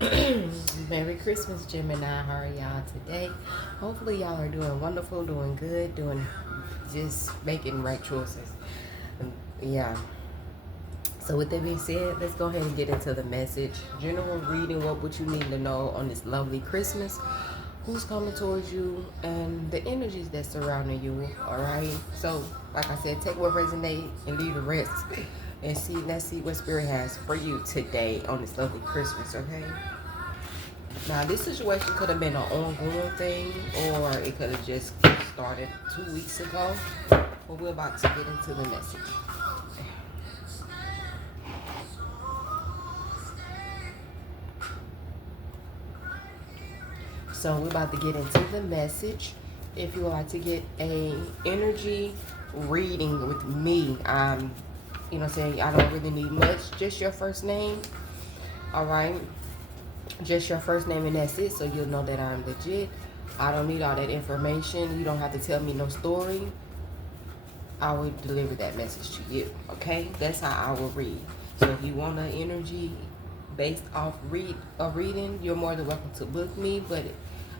Merry Christmas, Gemini. How are y'all today? Hopefully, y'all are doing wonderful, doing good, doing just making right choices. Yeah. So, with that being said, let's go ahead and get into the message. General reading, what would you need to know on this lovely Christmas? Who's coming towards you and the energies that's surrounding you. All right. So, like I said, take what resonates and leave the rest. And let's see what Spirit has for you today on this lovely Christmas. Okay. Now, this situation could have been an ongoing thing, or it could have just started 2 weeks ago. But we're about to get into the message. So we're about to get into the message. If you would like to get a energy reading with me, saying I don't really need much, just your first name. All right. Just your first name and that's it, so you'll know that I'm legit. I don't need all that information. You don't have to tell me no story. I will deliver that message to you. Okay? That's how I will read. So if you want an energy based off reading, you're more than welcome to book me, but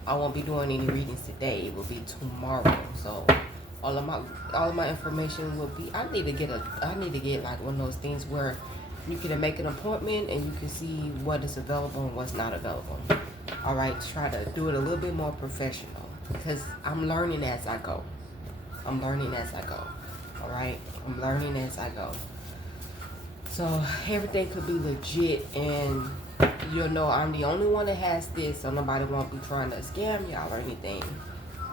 I won't be doing any readings today. It will be tomorrow. So all of my information will be I need to get like one of those things where you can make an appointment and you can see what is available and what's not available. All right, try to do it a little bit more professional because I'm learning as I go. All right, I'm learning as I go. So everything could be legit, and you'll know I'm the only one that has this, so nobody won't be trying to scam y'all or anything.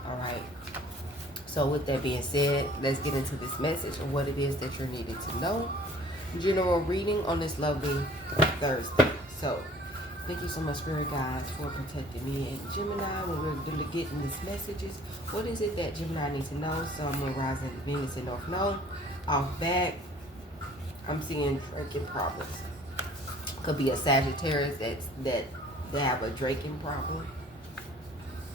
All right. So with that being said, let's get into this message and what it is that you're needed to know. General reading on this lovely Thursday. So thank you so much, Spirit Guides, for protecting me and Gemini when we're going to get in these messages. What is it that Gemini needs to know? Sun, Moon, Rising, Venus, and North Node. Off back, I'm seeing drinking problems. Could be a Sagittarius that have a drinking problem.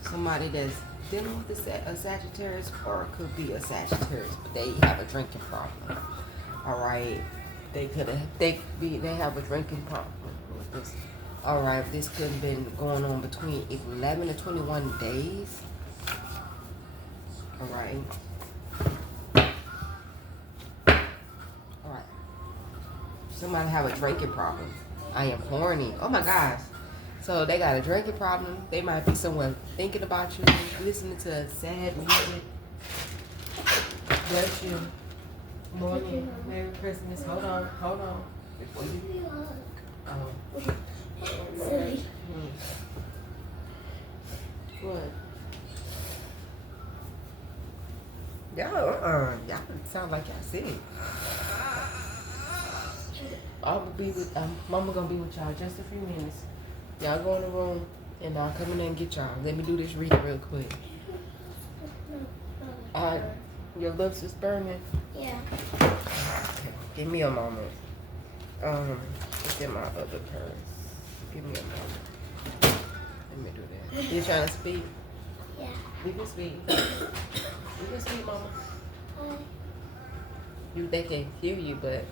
Somebody that's dealing with a Sagittarius, or it could be a Sagittarius, but they have a drinking problem. All right. They have a drinking problem with this. All right, this could have been going on between 11 to 21 days. All right. All right. Somebody have a drinking problem. I am horny. Oh my gosh. So they got a drinking problem. They might be somewhere thinking about you, listening to sad music. Bless you. Morning. Merry Christmas. Hold on. Before you. Silly. What? Y'all sound like y'all sick. Mama gonna be with y'all just a few minutes. Y'all go in the room and I'll come in there and get y'all. Let me do this reading real quick. Your lips is burning? Yeah. Okay, give me a moment. It's in my other purse. Give me a moment. Let me do that. You trying to speak? Yeah. You can speak. You can speak, Mama. Hi. They can hear you, but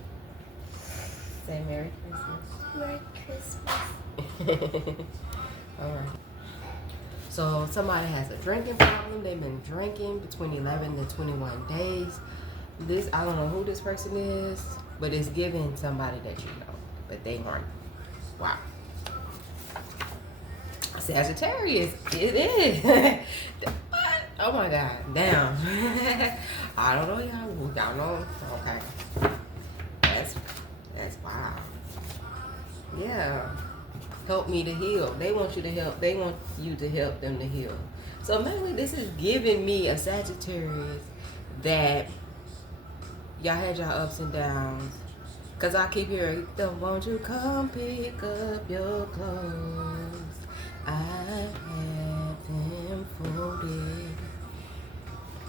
say Merry Christmas. Merry Christmas. All right. So somebody has a drinking problem. They've been drinking between 11 to 21 days. I don't know who this person is, but it's giving somebody that you know, but they aren't. Wow. Sagittarius, it is. What? Oh my God, damn. I don't know, y'all know. Okay. That's wow. Yeah. Help me to heal. They want you to help. They want you to help them to heal. So maybe this is giving me a Sagittarius that y'all had y'all ups and downs. Cause I keep hearing, won't you come pick up your clothes? I have them folded.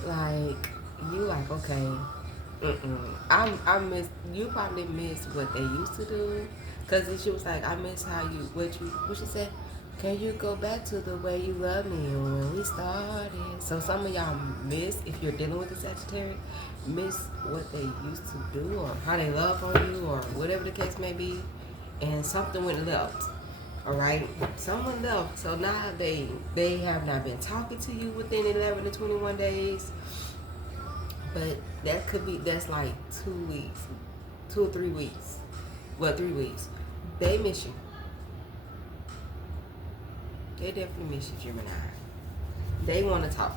Like, you like, okay. I miss, you probably miss what they used to do. Cause she was like, I miss what she said, can you go back to the way you loved me when we started? So some of y'all miss, if you're dealing with a Sagittarius, miss what they used to do or how they love on you or whatever the case may be. And something went left. All right, someone left, so now they have not been talking to you within 11 to 21 days. But that's like 2 weeks, 2 or 3 weeks. Well, 3 weeks. They miss you. They definitely miss you, Gemini. They want to talk.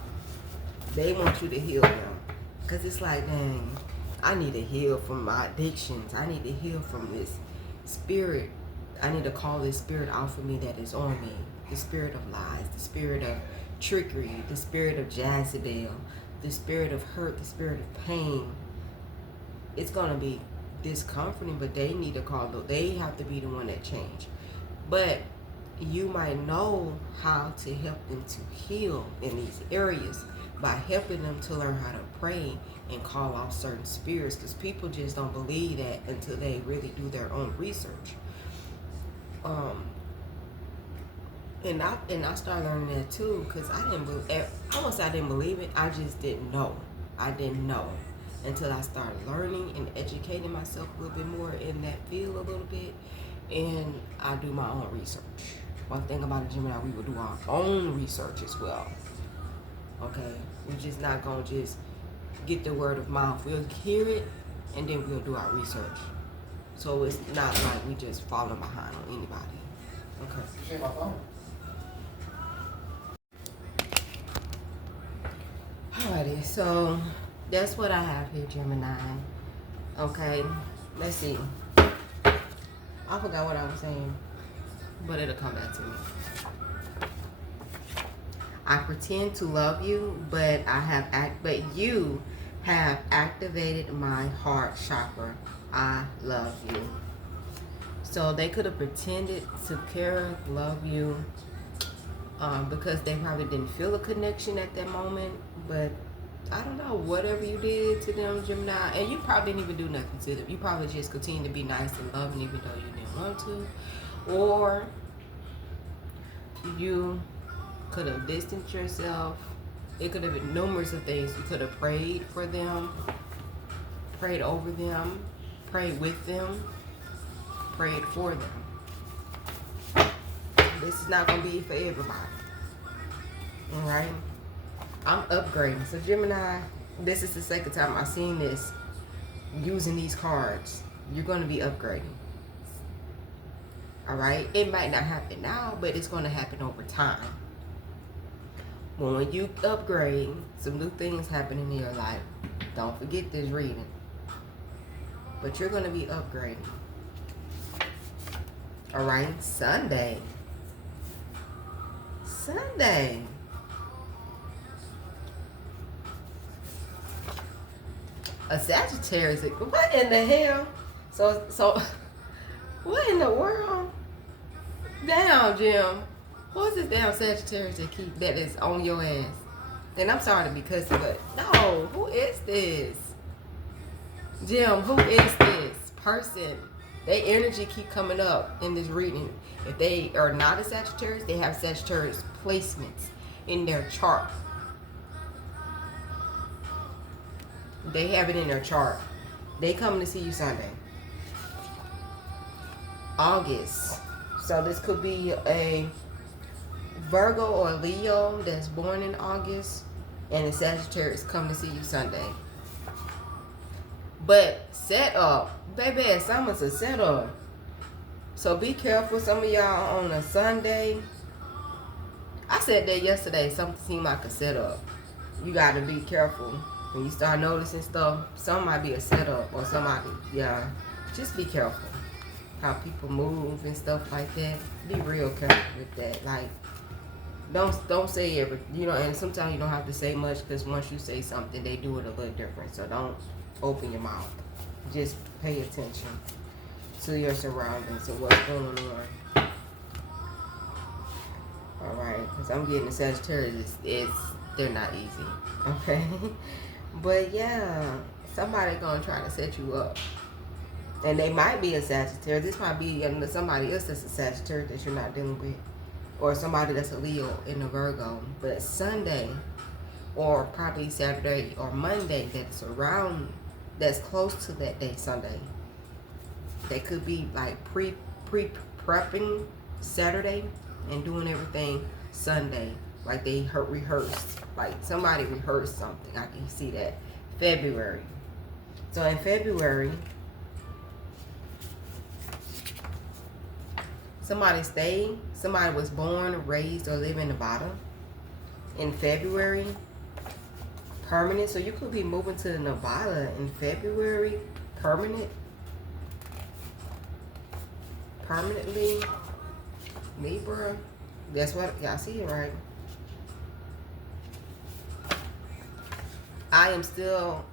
They want you to heal them. Because it's like, dang, I need to heal from my addictions. I need to heal from this spirit. I need to call this spirit out for me that is on me. The spirit of lies, the spirit of trickery, the spirit of Jezebel, the spirit of hurt, the spirit of pain. It's going to be discomforting, but they need to call it. They have to be the one that change. But you might know how to help them to heal in these areas by helping them to learn how to pray and call out certain spirits, because people just don't believe that until they really do their own research. And I started learning that too, because I won't say I didn't believe it, I just didn't know. I didn't know until I started learning and educating myself a little bit more in that field a little bit, and I do my own research. One thing about a Gemini, we will do our own research as well. Okay? We're just not going to just get the word of mouth. We'll hear it, and then we'll do our research. So it's not like we just falling behind on anybody. Okay? Alrighty, so that's what I have here, Gemini. Okay? Let's see. I forgot what I was saying, but it'll come back to me. I pretend to love you, but you have activated my heart chakra. I love you. So they could have pretended to care, love you, because they probably didn't feel a connection at that moment. But I don't know, whatever you did to them, Gemini, and you probably didn't even do nothing to them. You probably just continue to be nice and loving even though you didn't want to. Or you could have distanced yourself. It could have been numerous of things. You could have prayed for them, prayed over them, prayed with them, prayed for them. This is not going to be for everybody. Alright? I'm upgrading. So Gemini, this is the second time I've seen this using these cards. You're going to be upgrading. Alright? It might not happen now, but it's going to happen over time. When you upgrade, some new things happen in your life. Don't forget this reading. But you're going to be upgrading. Alright? Sunday. A Sagittarius. What in the hell? So what in the world? Damn, Jim. Who's this damn Sagittarius that is on your ass? And I'm sorry to be cussing, but no, who is this? Jim, who is this person? Their energy keep coming up in this reading. If they are not a Sagittarius, they have Sagittarius placements in their chart. They have it in their chart. They coming to see you Sunday. August. So this could be a Virgo or Leo that's born in August, and the Sagittarius come to see you Sunday. But set up, baby, summer's a setup. So be careful, some of y'all on a Sunday. I said that yesterday, something seemed like a setup. You gotta be careful. When you start noticing stuff, some might be a setup or somebody, yeah. Just be careful how people move and stuff like that. Be real careful with that. Like, don't say everything, and sometimes you don't have to say much, because once you say something, they do it a little different. So don't open your mouth. Just pay attention to your surroundings and what's going on. Alright, because I'm getting the Sagittarius, they're not easy. Okay? But yeah, somebody gonna try to set you up. And they might be a Sagittarius. This might be somebody else that's a Sagittarius that you're not dealing with. Or somebody that's a Leo in a Virgo. But Sunday, or probably Saturday or Monday, that's close to that day, Sunday. They could be like pre-prepping Saturday and doing everything Sunday. Like they rehearsed. Like somebody rehearsed something. I can see that. February. So in February, somebody was born, raised, or live in Nevada. In February, permanent. So you could be moving to Nevada in February, permanently. Libra. That's what y'all see it right. I'm still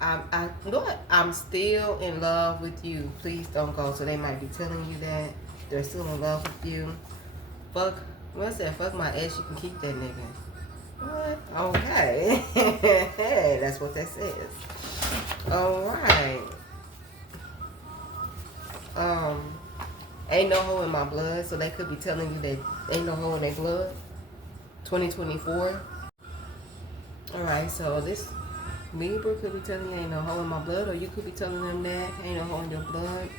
in love with you. Please don't go. So they might be telling you that they're still in love with you. Fuck my ex, you can keep that nigga. What? Okay. That's what that says. Alright. Ain't no hoe in my blood, so they could be telling you that ain't no hoe in their blood. 2024. Alright, so this Libra could be telling you ain't no hoe in my blood, or you could be telling them that ain't no hoe in your blood.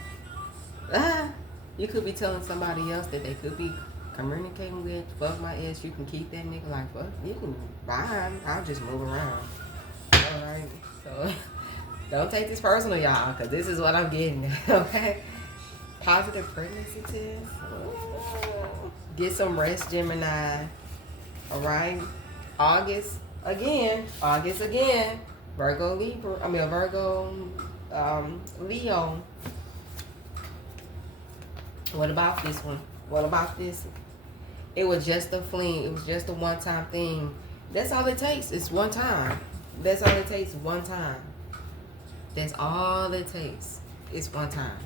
You could be telling somebody else that they could be communicating with. Fuck my ex, you can keep that nigga. Like, fuck, you can buy him. I'll just move around. Alright, so don't take this personal, y'all, because this is what I'm getting. Okay? Positive pregnancy test. Get some rest, Gemini. Alright? August again. Virgo, Leo. What about this one? What about this? It was just a fling. It was just a one-time thing. That's all it takes. It's one time. That's all it takes. One time. That's all it takes. It's one time.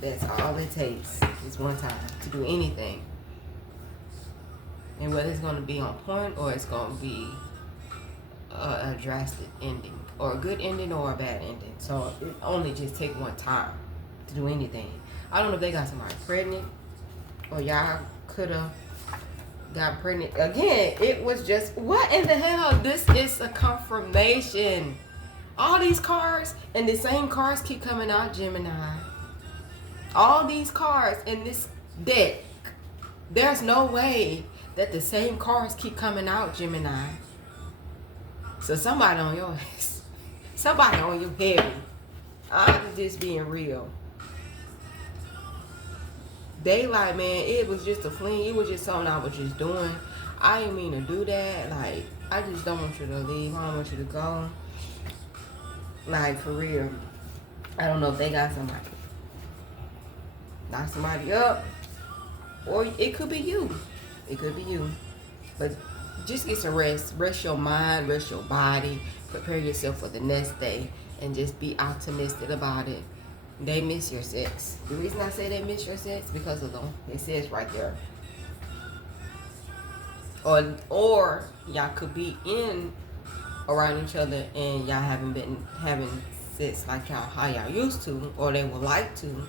That's all it takes. It's one time to do anything. And whether it's going to be on point or it's going to be a drastic ending, or a good ending or a bad ending. So it only just take one time to do anything. I don't know if they got somebody pregnant, or y'all could have got pregnant. Again, it was just, what in the hell? This is a confirmation. All these cards and the same cards keep coming out, Gemini. All these cards in this deck. There's no way that the same cards keep coming out, Gemini. So somebody on your ass. Somebody on you heavy. I'm just being real. They like, man, it was just a fling. It was just something I was just doing. I didn't mean to do that. Like, I just don't want you to leave. I don't want you to go. Like, for real. I don't know if they got somebody. Knock somebody up. Or it could be you. It could be you. But just get some rest. Rest your mind. Rest your body. Prepare yourself for the next day. And just be optimistic about it. They miss your sex. The reason I say they miss your sex, because of them. It says right there. Or y'all could be in around each other and y'all haven't been having sex like how y'all used to, or they would like to.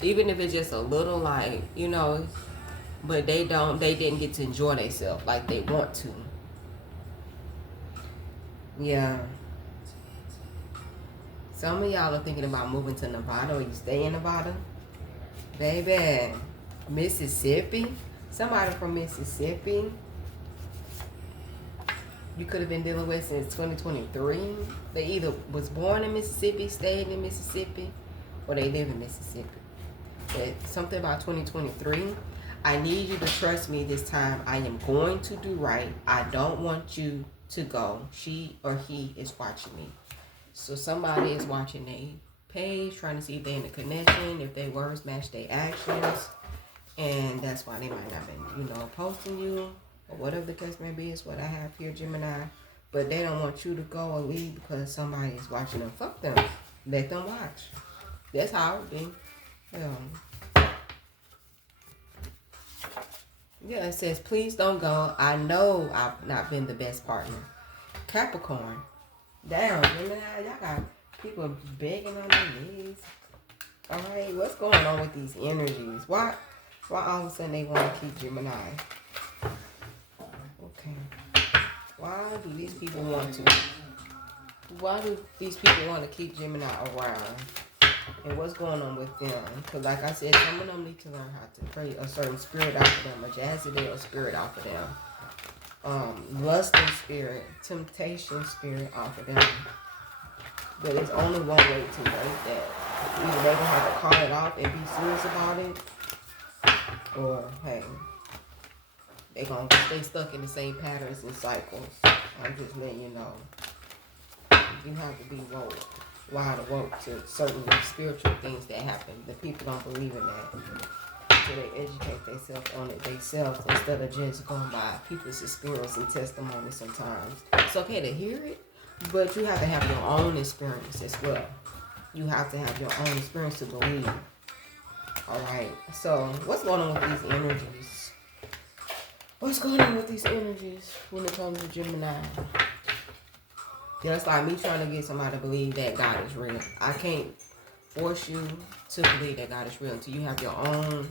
Even if it's just a little, like, you know, but they didn't get to enjoy themselves like they want to. Yeah. Some of y'all are thinking about moving to Nevada, or you stay in Nevada. Baby, Mississippi. Somebody from Mississippi. You could have been dealing with since 2023. They either was born in Mississippi, stayed in Mississippi, or they live in Mississippi. But something about 2023. I need you to trust me this time. I am going to do right. I don't want you to go. She or he is watching me. So somebody is watching their page, trying to see if they're in a connection, if their words match their actions. And that's why they might not be, posting you, or whatever the case may be. Is what I have here, Gemini. But they don't want you to go or leave because somebody is watching them. Fuck them. Let them watch. That's how it be. Yeah, it says, please don't go. I know I've not been the best partner. Capricorn. Damn, Gemini, y'all got people begging on their knees. Alright, what's going on with these energies? Why all of a sudden they want to keep Gemini? Okay. Why do these people want to? Why do these people want to keep Gemini around? And what's going on with them? Because like I said, some of them need to learn how to pray a certain spirit off of them, a Jezebel spirit off of them, lusting spirit, temptation spirit off of them. But there's only one way to break that. Either they gonna have to call it off and be serious about it, or hey, they gonna stay stuck in the same patterns and cycles. I'm just letting you know. You have to be woke, wide awoke to certain spiritual things that happen. The people don't believe in that, so they educate themselves on it themselves instead of just going by people's experience and testimony. Sometimes it's okay to hear it, but you have to have your own experience as well. You have to have your own experience to believe. All right. So what's going on with these energies? What's going on with these energies when it comes to Gemini? Yeah, it's like me trying to get somebody to believe that God is real. I can't force you to believe that God is real until you have your own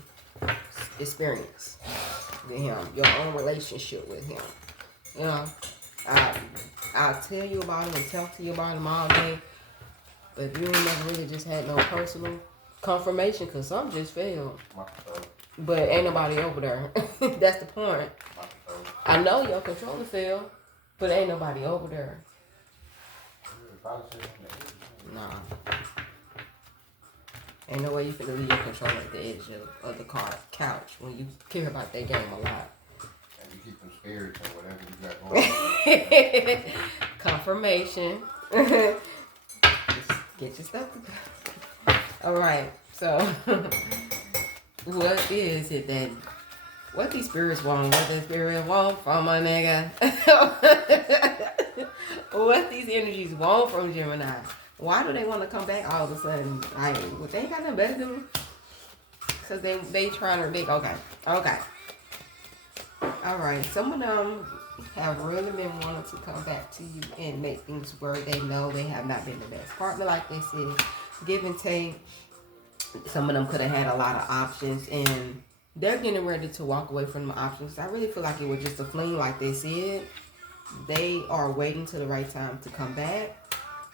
experience with Him, your own relationship with Him. You know, I'll tell you about Him and talk to you about Him all day, but you ain't never really just had no personal confirmation, because some just failed. But ain't nobody over there. That's the point. I know your controller failed, but ain't nobody over there. Nah. Ain't no way you finna leave your controller at the edge of the couch when you care about that game a lot. And you keep them spirits or whatever you got going on. Confirmation. Just get your stuff together. Alright, so what is it that what these spirits want? What the spirit want from a nigga? What these energies want from Gemini? Why do they want to come back all of a sudden? Like, well, they ain't got nothing better to do. Because they trying to make, okay. Alright, some of them have really been wanting to come back to you and make things work. They know they have not been the best partner, like they said. Give and take. Some of them could have had a lot of options, and they're getting ready to walk away from the options. I really feel like it was just a fling, like they said. They are waiting till the right time to come back.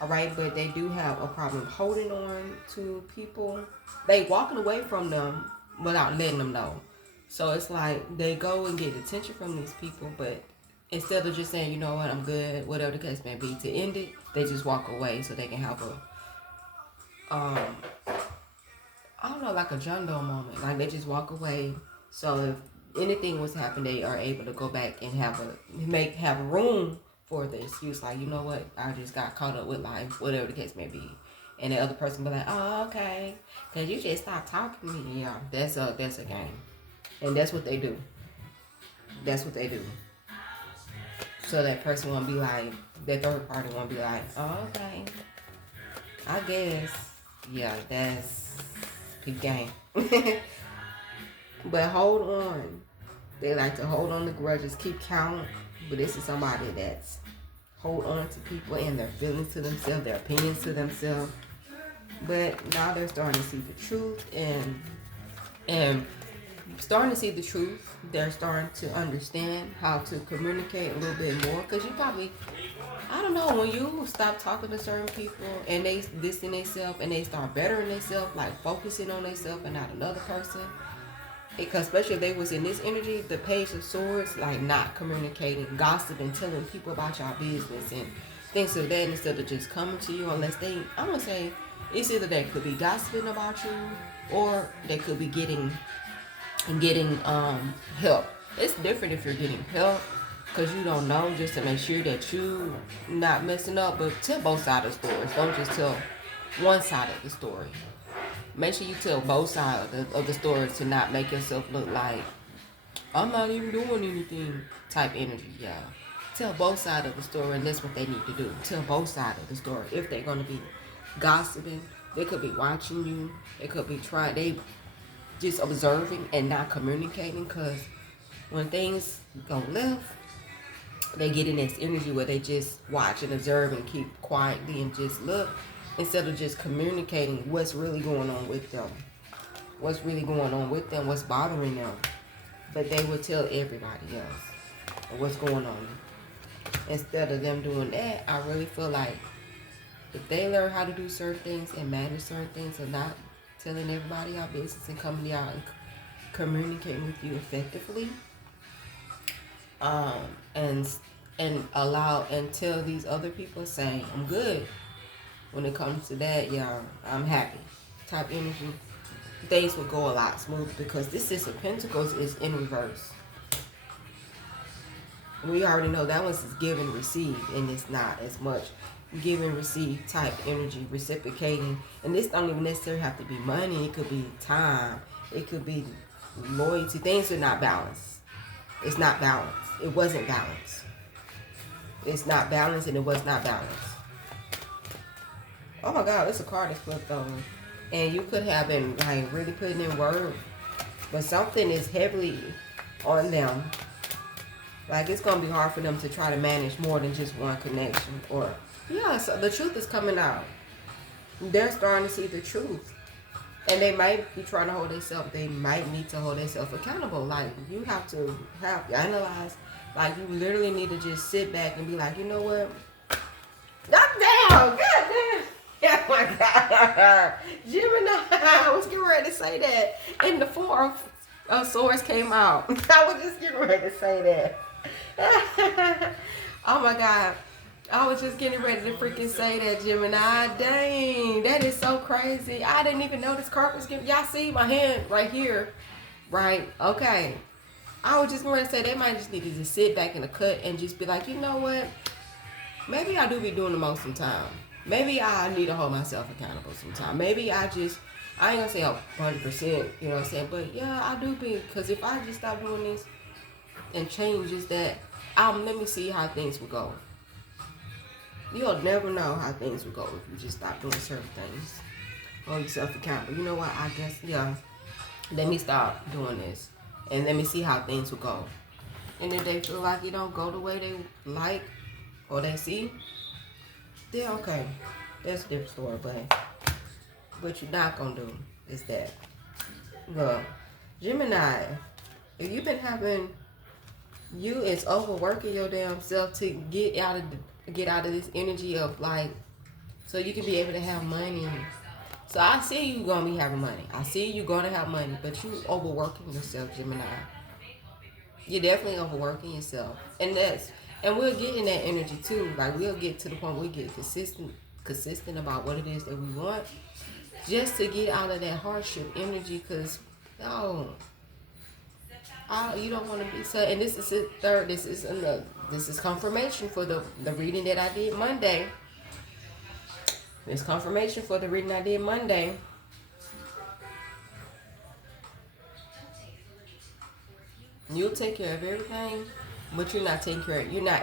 Alright, but they do have a problem holding on to people. They walking away from them without letting them know. So it's like they go and get attention from these people, but instead of just saying, you know what, I'm good, whatever the case may be, to end it, they just walk away so they can have a I don't know, like a John Doe moment. Like they just walk away. So if anything was happening, they are able to go back and have room for the excuse. Like, you know what, I just got caught up with life, whatever the case may be. And the other person be like, oh, okay, because you just stopped talking to me. Yeah, that's a game. And that's what they do. That's what they do. So that person won't be like, that third party won't be like, oh, okay, I guess. Yeah, that's peep game. But hold on. They like to hold on to grudges, keep count. But this is somebody that's hold on to people and their feelings to themselves, their opinions to themselves. But now they're starting to see the truth and starting to see the truth. They're starting to understand how to communicate a little bit more. Because you probably, I don't know, when you stop talking to certain people and they listen to themselves and they start bettering themselves, like focusing on themselves and not another person. Because especially if they was in this energy, the Page of Swords, like not communicating, gossiping, telling people about your business and things of that instead of just coming to you unless they, I'm going to say, it's either they could be gossiping about you or they could be getting help. It's different if you're getting help because you don't know, just to make sure that you not messing up, but tell both sides of the story. Don't just tell one side of the story. Make sure you tell both sides of the story to not make yourself look like I'm not even doing anything type energy, y'all. Tell both sides of the story, and that's what they need to do. Tell both sides of the story. If they're going to be gossiping, they could be watching you. They could be they just observing and not communicating, because when things go left, they get in this energy where they just watch and observe and keep quietly and just look, instead of just communicating what's really going on with them. What's really going on with them, what's bothering them. But they will tell everybody else what's going on. Instead of them doing that, I really feel like If they learn how to do certain things and manage certain things and not telling everybody our business and coming out and communicating with you effectively, and allow and tell these other people saying, I'm good. When it comes to that, y'all, I'm happy. Type energy, things will go a lot smoother because this Six of Pentacles is in reverse. We already know that one's give and receive, and it's not as much give and receive type energy, reciprocating. And this don't even necessarily have to be money. It could be time. It could be loyalty. Things are not balanced. It's not balanced. It wasn't balanced. It's not balanced, and it was not balanced. Oh my God, it's a card that's flipped over. And you could have been like really putting in work, but something is heavily on them. Like it's gonna be hard for them to try to manage more than just one connection. Or yeah, so the truth is coming out. They're starting to see the truth. And they might be trying to hold themselves. They might need to hold themselves accountable. Like you have to analyze. Like you literally need to just sit back and be like, you know what? God damn. Oh my God. Gemini, I was getting ready to say that. And the Four of Swords came out. I was just getting ready to say that. Oh my God. I was just getting ready to freaking say that, Gemini. Dang, that is so crazy. I didn't even know this card was giving. Y'all see my hand right here? Right? Okay. I was just going to say they might just need to just sit back in the cut and just be like, you know what? Maybe I do be doing the most sometimes. Maybe I need to hold myself accountable sometimes. Maybe I ain't gonna say 100%, you know what I'm saying? But yeah, I do be, because if I just stop doing this and change just that, let me see how things will go. You'll never know how things will go if you just stop doing certain things. Hold yourself accountable. You know what? I guess, yeah, let me stop doing this and let me see how things will go. And if they feel like it don't go the way they like or they see, then okay, that's a different story. But what you're not gonna do is that. Look, Gemini, if you've been having, you is overworking your damn self to get out of this energy of like, so you can be able to have money. So I see you gonna be having money. I see you gonna have money, but you overworking yourself, Gemini. You're definitely overworking yourself, and we'll get in that energy too. Like we'll get to the point we get consistent about what it is that we want, just to get out of that hardship energy. Cause no, you don't want to be so. And this is the third. This is confirmation for the reading that I did Monday. It's confirmation for the reading I did Monday. You'll take care of everything, but you're not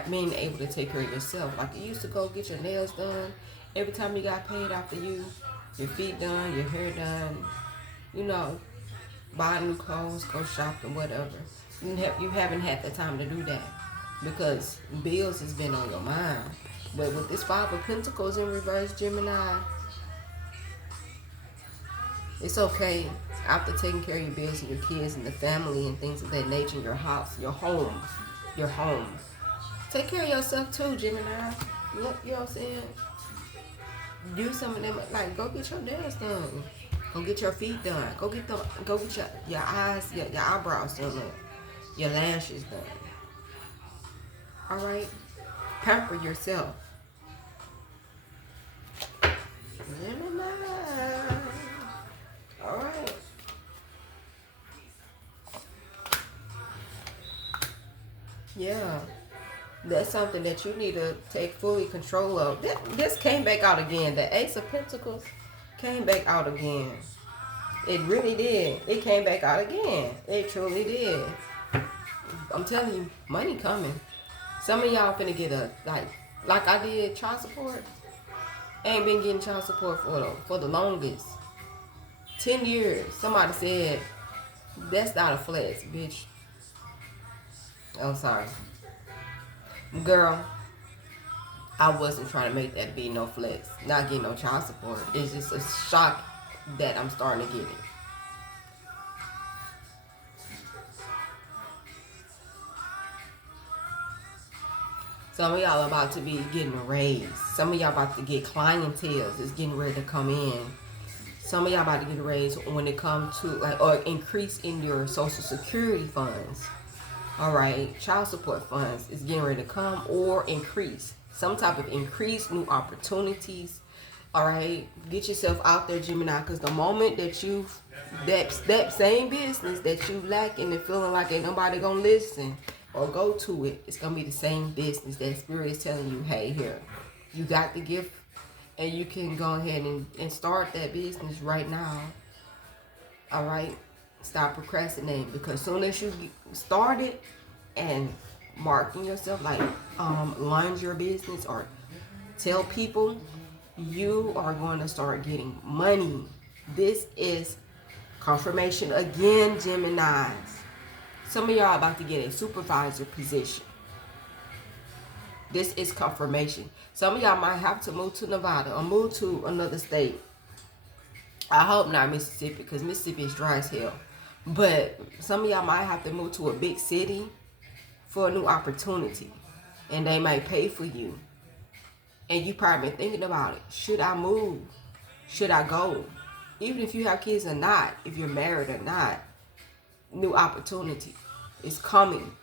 being able to take care of yourself. Like you used to go get your nails done every time you got paid after your feet done, your hair done, you know, buy new clothes, go shopping, whatever. You haven't had the time to do that because bills has been on your mind. But with this Five of Pentacles in reverse, Gemini, it's okay after taking care of your bills and your kids and the family and things of that nature, your house, your home. Take care of yourself too, Gemini. Look, you know what I'm saying? Do some of them, like go get your nails done. Go get your feet done. Go get your eyes, your eyebrows done. Your lashes done. Alright? Pamper yourself. Gemini. Alright. Yeah. That's something that you need to take fully control of. This came back out again. The Ace of Pentacles came back out again. It really did. It came back out again. It truly did. I'm telling you, money coming. Some of y'all finna get like I did child support. Ain't been getting child support for the longest. 10 years. Somebody said, that's not a flex, bitch. Oh, sorry. Girl, I wasn't trying to make that be no flex. Not getting no child support. It's just a shock that I'm starting to get it. Some of y'all about to be getting a raise. Some of y'all about to get clientele is getting ready to come in. Some of y'all about to get a raise when it comes to like or increase in your social security funds. All right, child support funds is getting ready to come or increase. Some type of increase, new opportunities. All right, get yourself out there, Gemini, because the moment that you that same business that you lacking and feeling like ain't nobody gonna listen or go to it, it's gonna be the same business that Spirit is telling you, hey, here, you got the gift, and you can go ahead and start that business right now. All right, stop procrastinating, because soon as you start it and marking yourself like launch your business or tell people, you are going to start getting money. This is confirmation again, Geminis. Some of y'all about to get a supervisor position. This is confirmation. Some of y'all might have to move to Nevada or move to another state. I hope not Mississippi, because Mississippi is dry as hell. But some of y'all might have to move to a big city for a new opportunity. And they might pay for you. And you probably been thinking about it. Should I move? Should I go? Even if you have kids or not, if you're married or not, new opportunity is coming.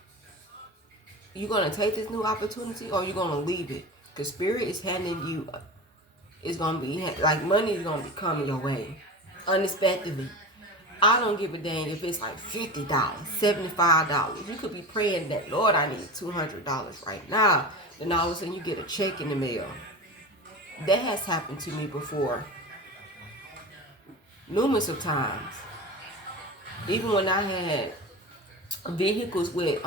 You going to take this new opportunity or you going to leave it? Because Spirit is handing you, it's going to be, like money is going to be coming your way unexpectedly. I don't give a dang if it's like $50, $75. You could be praying that, Lord, I need $200 right now. Then all of a sudden you get a check in the mail. That has happened to me before. Numerous of times. Even when I had vehicles with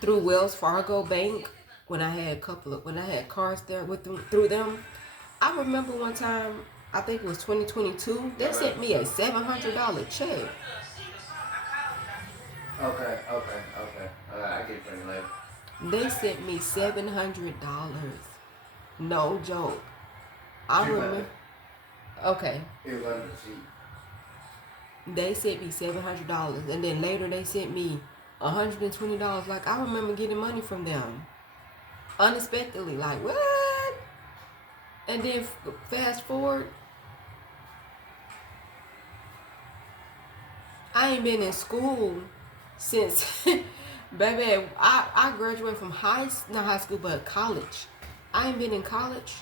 through Wells Fargo Bank, when I had cars there with them through them. I remember one time, I think it was 2022, they sent me a $700 check. Okay. I get it from you later. They sent me $700. No joke. I remember. Okay. It was under the seat. They sent me $700, and then later they sent me $120. Like, I remember getting money from them unexpectedly. Like, what? And then fast forward, I ain't been in school since, baby, I graduated from not high school, but college. I ain't been in college.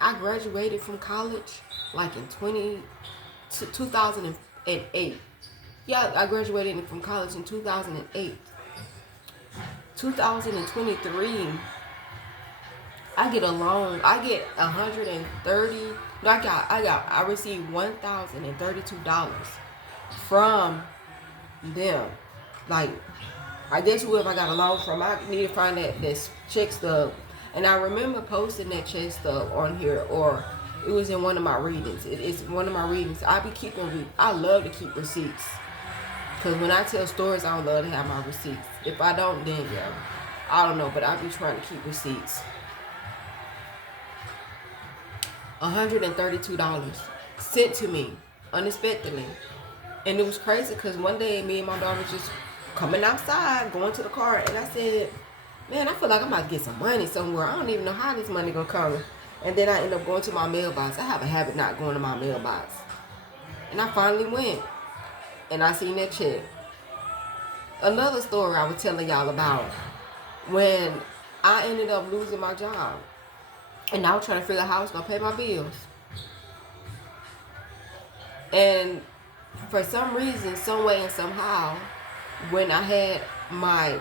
I graduated from college like in 2008. Yeah, I graduated from college in 2008. 2023, I get a loan. I get $130. No, I received $1,032 from them. Like, I guess whoever I got a loan from, I need to find that check stub. And I remember posting that check stub on here, or it was in one of my readings. It's one of my readings. I love to keep receipts. Because when I tell stories, I love to have my receipts. If I don't, then yeah, I don't know. But I be trying to keep receipts. $132 sent to me unexpectedly. And it was crazy because one day me and my daughter was just coming outside, going to the car, and I said, man, I feel like I'm about to get some money somewhere. I don't even know how this money gonna come. And then I end up going to my mailbox. I have a habit not going to my mailbox. And I finally went. And I seen that check. Another story I was telling y'all about when I ended up losing my job. And I was trying to figure out how I was going to pay my bills. And for some reason, some way and somehow, when I had my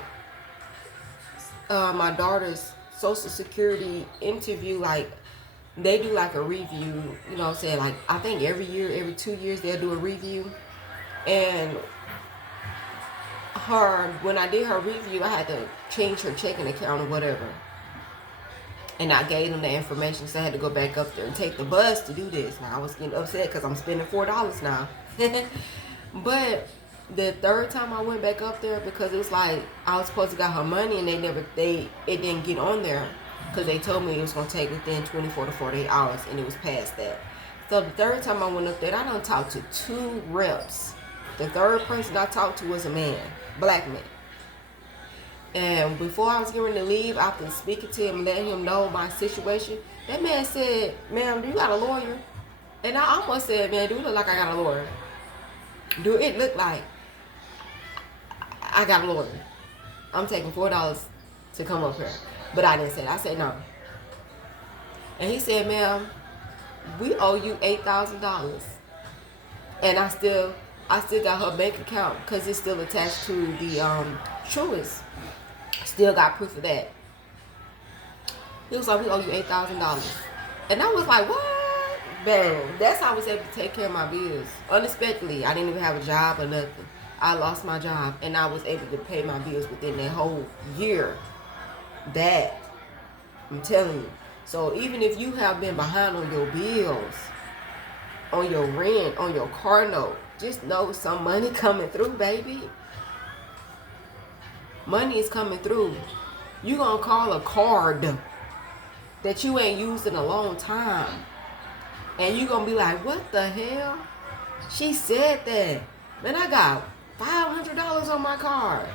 daughter's Social Security interview, like, they do like a review, you know what I'm saying? Like, I think every 2 years, they'll do a review. And when I did her review, I had to change her checking account or whatever. And I gave them the information, so I had to go back up there and take the bus to do this. Now, I was getting upset because I'm spending $4 now. But the third time I went back up there, because it was like I was supposed to get her money, and it didn't get on there because they told me it was going to take within 24 to 48 hours, and it was past that. So the third time I went up there, I done talked to 2 reps. The third person I talked to was a man. black man. And before I was getting ready to leave, after speaking to him, letting him know my situation, that man said, "Ma'am, do you got a lawyer?" And I almost said, "Man, do it look like I got a lawyer? Do it look like I got a lawyer? I'm taking $4 to come up here." But I didn't say that. I said no. And he said, "Ma'am, we owe you $8,000." And I still got her bank account because it's still attached to the Truist. Still got proof of that. He was like, "We owe you $8,000." And I was like, "What?" Bam. That's how I was able to take care of my bills. Unexpectedly. I didn't even have a job or nothing. I lost my job and I was able to pay my bills within that whole year. That, I'm telling you. So even if you have been behind on your bills, on your rent, on your car note, just know some money coming through, baby. Money is coming through. You gonna call a card that you ain't used in a long time, and you gonna be like, "What the hell? She said that. Man, I got $500 on my card."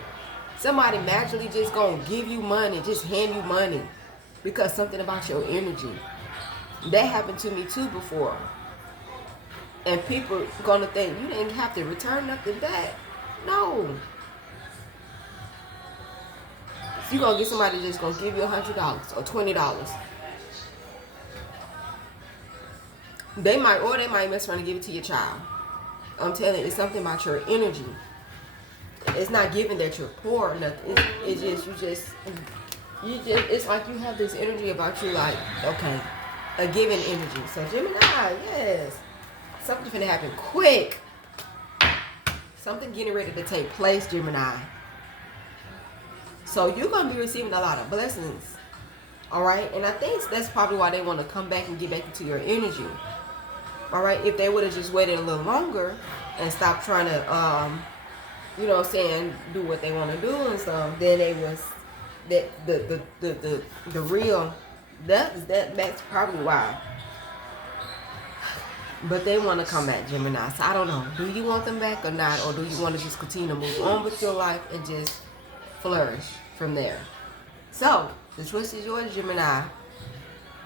Somebody magically just gonna give you money, just hand you money, because something about your energy. That happened to me too before. And people gonna think you didn't have to return nothing back. No. You gonna get somebody just gonna give you $100 or $20. They might mess around and give it to your child. I'm telling you, it's something about your energy. It's not giving that you're poor or nothing. It's just it's like you have this energy about you, like, okay, a giving energy. So Gemini, yes, something's gonna happen quick. Something getting ready to take place, Gemini. So you're going to be receiving a lot of blessings. All right. And I think that's probably why they want to come back and get back into your energy. All right. If they would have just waited a little longer and stopped trying to, you know what I'm saying, do what they want to do and stuff, then they was that the real, that's probably why. But they want to come back, Gemini. So I don't know. Do you want them back or not? Or do you want to just continue to move on with your life and just flourish from there? So the choice is yours, Gemini.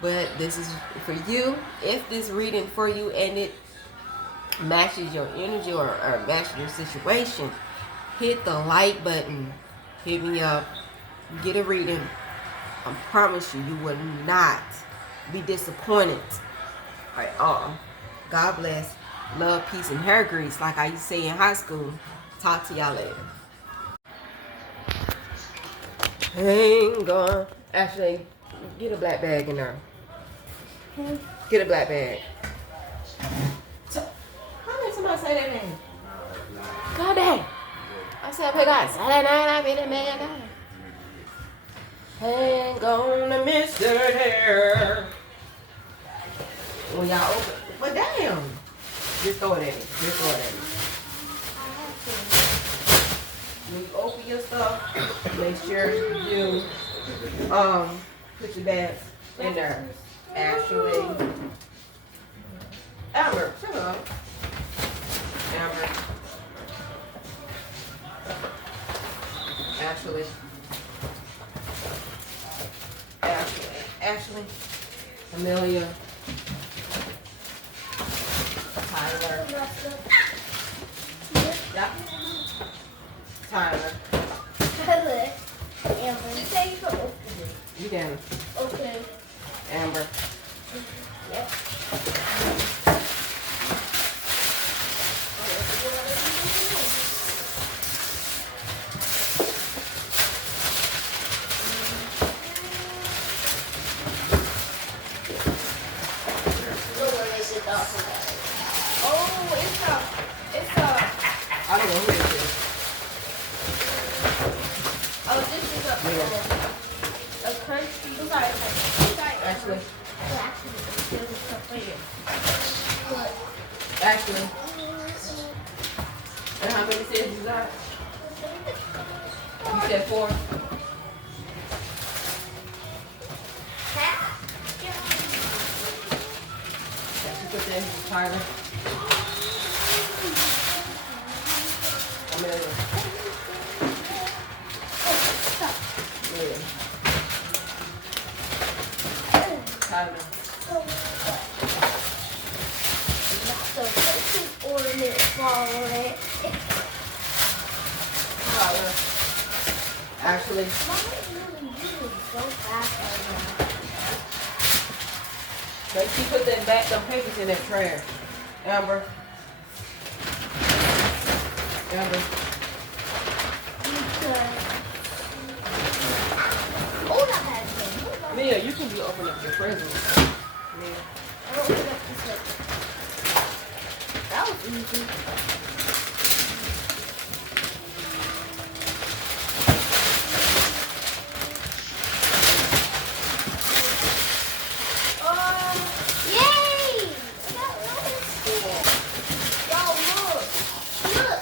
But this is for you. If this reading for you and it matches your energy or matches your situation, hit the like button. Hit me up. Get a reading. I promise you, you will not be disappointed at all. God bless. Love, peace, and hair grease, like I used to say in high school. Talk to y'all later. Hang on. Actually, get a black bag in there. Get a black bag. So, how did somebody say that name? God dang. I said, "Hey guys, Saturday night, I been a man." Hang on to Mr. Hair. When y'all open, but damn. Just throw it at me. Just throw it at me. When you open your stuff, make sure you put your bags in there. Ashley. Amber, shut up. Amber. Ashley. Ashley. Amelia. Tyler. Yep. Tyler. Tyler. Amber. You say you can open it. You can. Okay. Amber. Yep. I don't know who this is. Oh, this is a country. Ashley. What? Ashley. And how many says you got? You said 4. You put that in Tyler. Amelia. good. Tyler. So Christmas ornament fall on it. Tyler. Actually, Mom is really moving so fast right now. make sure you put them papers in that trash. Amber. Amber. Oh, that has been. Mia, you can be opening up your presents. Mia. I don't open up this one. That was easy. Yay! I got roller skates. Yo, look. Look.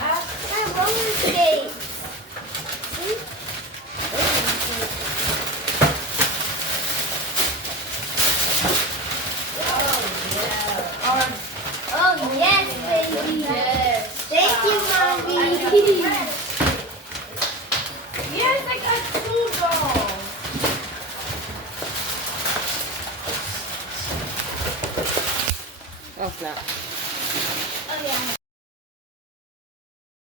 I got roller skates. See? Oh, yes, baby. Yes. Thank you, Mommy. Yes, I got 2 dolls. Oh, snap. Oh, yeah.